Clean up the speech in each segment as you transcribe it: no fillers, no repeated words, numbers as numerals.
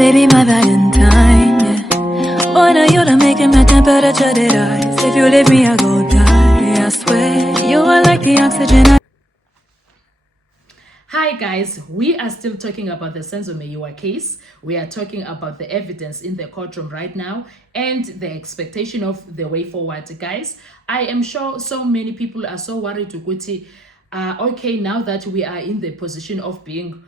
baby, my Valentine, yeah. Boy, now you're making my temperature rise. If you leave me, I go die. I swear, you are like the oxygen. Hi guys, we are still talking about the Senzo Meyiwa case. We are talking about the evidence in the courtroom right now and the expectation of the way forward. Guys, I am sure so many people are so worried to Guti. Okay, now that we are in the position of being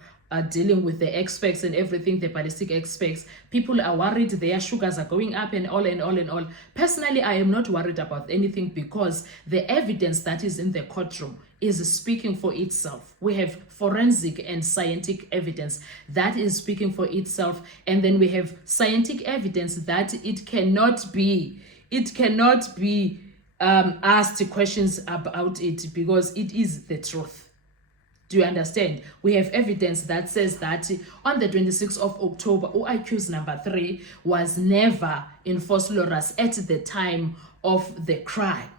dealing with the experts and everything, the ballistic experts, people are worried their sugars are going up and all and all and all. Personally, I am not worried about anything because the evidence that is in the courtroom is speaking for itself. We have forensic and scientific evidence that is speaking for itself, and then we have scientific evidence that it cannot be asked questions about it because it is the truth. Do you understand? We have evidence that says that on the 26th of October, accused number 3 was never in Vosloorus at the time of the crime.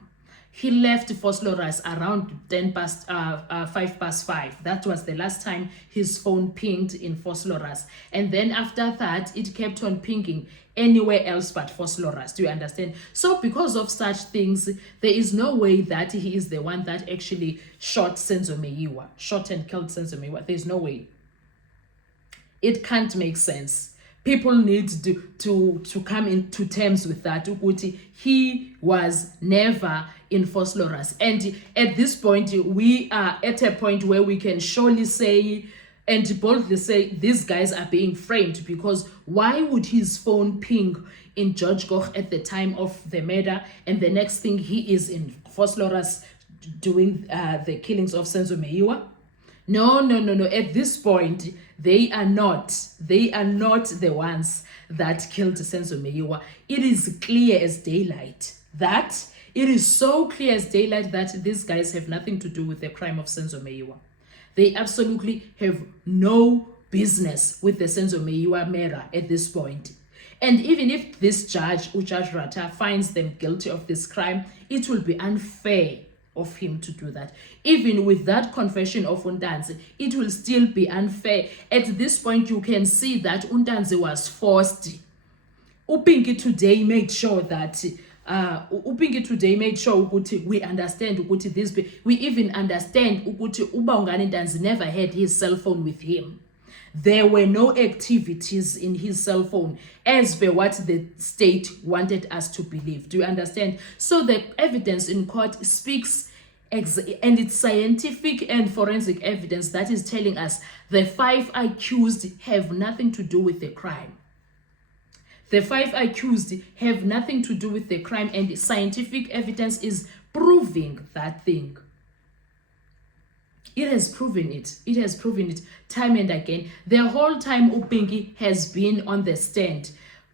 He left Vosloorus around 5:05. That was the last time his phone pinged in Vosloorus. And then after that, it kept on pinging anywhere else but Vosloorus. Do you understand? So because of such things, there is no way that he is the one that actually shot Senzo Meyiwa, shot and killed Senzo Meyiwa. There's no way. It can't make sense. People need to come into terms with that. He was never in Vosloorus. And at this point, we are at a point where we can surely say and boldly say these guys are being framed, because why would his phone ping in George Koch at the time of the murder, and the next thing he is in Vosloorus doing the killings of Senzo Meyiwa? No. At this point, they are not the ones that killed Senzo Meyiwa. It is clear as daylight that these guys have nothing to do with the crime of Senzo Meyiwa. They absolutely have no business with the Senzo Meyiwa murder at this point. And even if this judge, Judge Rata, finds them guilty of this crime, it will be unfair of him to do that. Even with that confession of Untanzi, it will still be unfair. At this point, you can see that Untanzi was forced. Upinki today made sure that we understand this. We even understand Uba Ungane Ntanzi never had his cell phone with him. There were no activities in his cell phone as per what the state wanted us to believe. Do you understand? So the evidence in court speaks, and it's scientific and forensic evidence that is telling us the 5 accused have nothing to do with the crime. The 5 accused have nothing to do with the crime, and scientific evidence is proving that thing. It has proven it. It has proven it time and again. The whole time Upinki has been on the stand,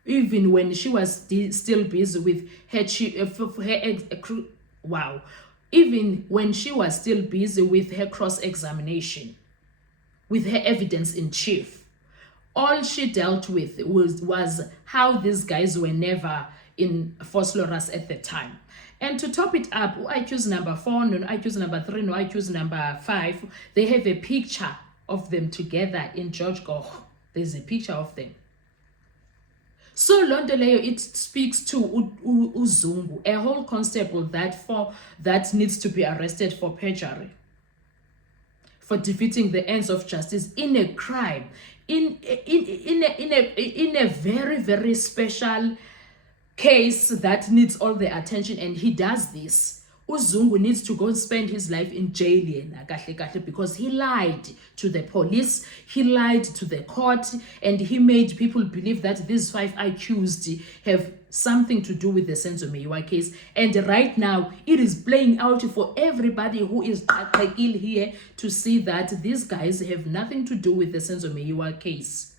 even when she was still busy with even when she was still busy with her cross-examination, with her evidence in chief. All she dealt with was how these guys were never in Vosloorus at the time. And to top it up, accused number 4, no accused number 3, no accused number 5, they have a picture of them together in George Koch. There's a picture of them. So Londeleyo, it speaks to Uzungu, a whole constable that needs to be arrested for perjury, for defeating the ends of justice in a crime, in a very, very special case that needs all the attention, and he does this. Uzungu needs to go and spend his life in jail because he lied to the police, he lied to the court, and he made people believe that these 5 accused have something to do with the Senzo Meyiwa case. And right now, it is playing out for everybody who is ill here to see that these guys have nothing to do with the Senzo Meyiwa case.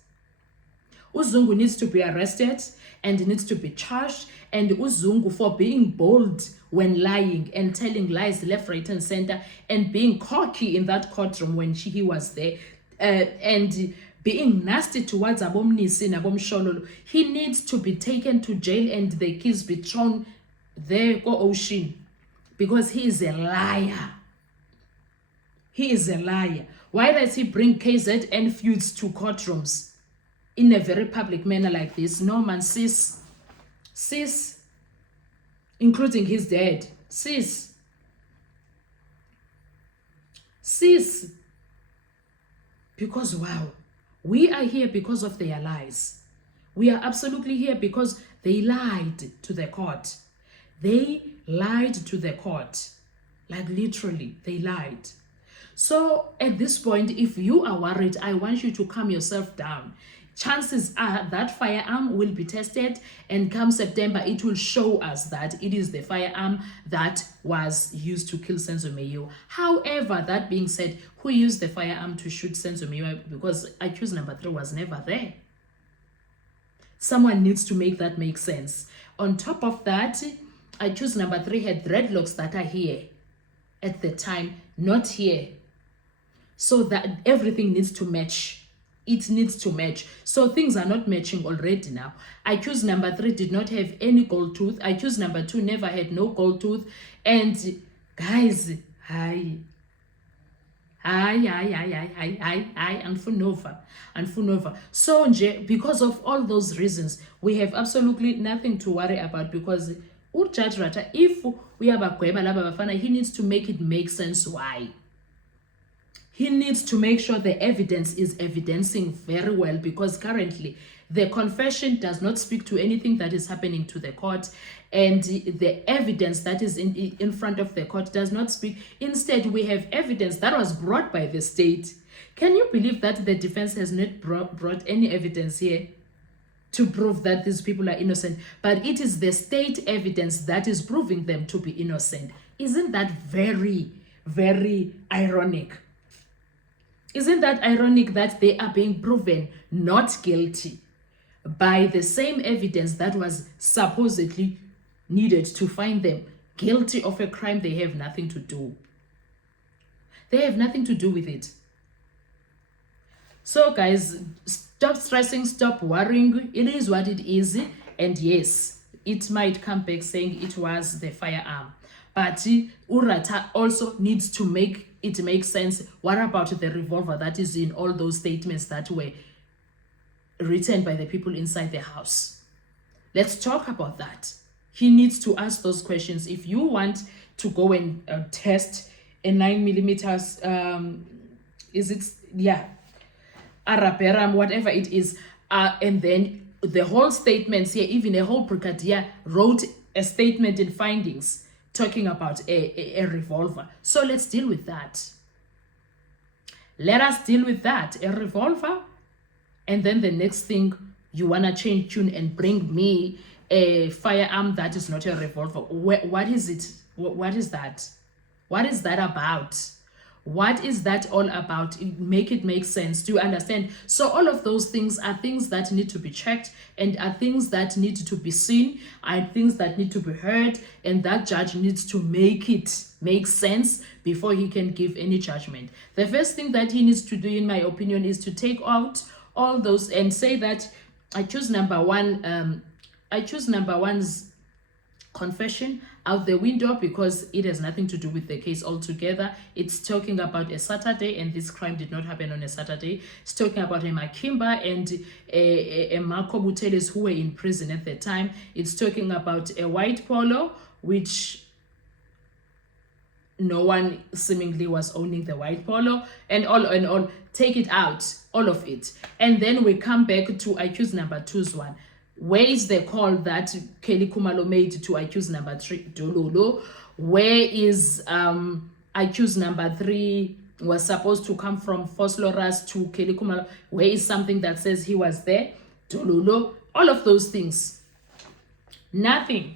Uzungu needs to be arrested and needs to be charged, and Uzungu for being bold when lying and telling lies left, right, and center, and being cocky in that courtroom when he was there, and being nasty towards Abomnisi and Abomshololo. He needs to be taken to jail and the keys be thrown there, go ocean, because he is a liar. He is a liar. Why does he bring KZN feuds to courtrooms? in a very public manner like this. No man, sis, including his dad, sis, because wow, we are here because of their lies. We are absolutely here because they lied to the court. They lied to the court. Like literally, they lied. So at this point, if you are worried, I want you to calm yourself down. Chances are that firearm will be tested, and come September, it will show us that it is the firearm that was used to kill Senzo Meyiwa. However, that being said, who used the firearm to shoot Senzo Meyiwa? Because accused number 3 was never there. Someone needs to make that make sense. On top of that, accused number 3 had dreadlocks that are here at the time, not here. So that everything needs to match. It needs to match. So things are not matching already now. Accused number 3 did not have any gold tooth. Accused number 2 never had no gold tooth. And guys, hi, and Funova. So because of all those reasons, we have absolutely nothing to worry about, because Judge Rata, if we have a Kweba Laba Bafana, he needs to make it make sense why. He needs to make sure the evidence is evidencing very well, because currently the confession does not speak to anything that is happening to the court, and the evidence that is in front of the court does not speak. Instead, we have evidence that was brought by the state. Can you believe that the defense has not brought any evidence here to prove that these people are innocent? But it is the state evidence that is proving them to be innocent. Isn't that very, very ironic? Isn't that ironic that they are being proven not guilty by the same evidence that was supposedly needed to find them guilty of a crime they have nothing to do? They have nothing to do with it. So guys, stop stressing, stop worrying. It is what it is. And yes, it might come back saying it was the firearm. But Urata also needs to make it make sense. What about the revolver that is in all those statements that were written by the people inside the house? Let's talk about that. He needs to ask those questions. If you want to go and test a 9mm, is it, yeah, Araperam, whatever it is, and then the whole statements here, even a whole brigadier wrote a statement in findings talking about a revolver. So let's deal with that. Let us deal with that. A revolver. And then the next thing, you want to change tune and bring me a firearm that is not a revolver. What is it? What is that? What is that about? What is that all about? Make it make sense. Do you understand? So all of those things are things that need to be checked, and are things that need to be seen, are things that need to be heard, and that judge needs to make it make sense before he can give any judgment. The first thing that he needs to do, in my opinion, is to take out all those and say that I choose number one's confession out the window, because it has nothing to do with the case altogether. It's talking about a Saturday, and this crime did not happen on a Saturday. It's talking about a Makimba and a Marco Buteles who were in prison at the time. It's talking about a white polo, which no one seemingly was owning the white polo, and all. Take it out, all of it. And then we come back to accused number 2's one. Where is the call that Kelly Kumalo made to accused number 3, Dololo? Where is accused number 3 was supposed to come from Fosloras to Kelly Kumalo? Where is something that says he was there? Dololo? All of those things. Nothing.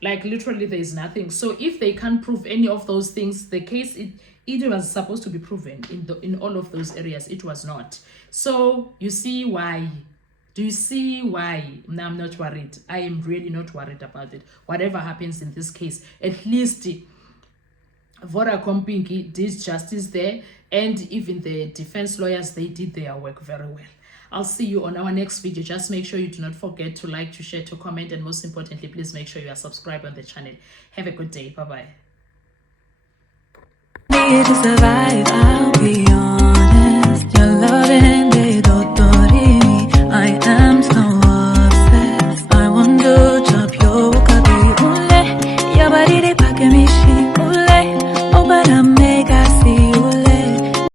Like literally there is nothing. So if they can't prove any of those things, the case, it was supposed to be proven in all of those areas. It was not. So you see why. Do you see why? No, I'm not worried. I am really not worried about it. Whatever happens in this case, at least Vora Kompingi did justice there, and even the defense lawyers, they did their work very well. I'll see you on our next video. Just make sure you do not forget to like, to share, to comment, and most importantly, please make sure you are subscribed on the channel. Have a good day. Bye-bye. Need to survive, I'll be on.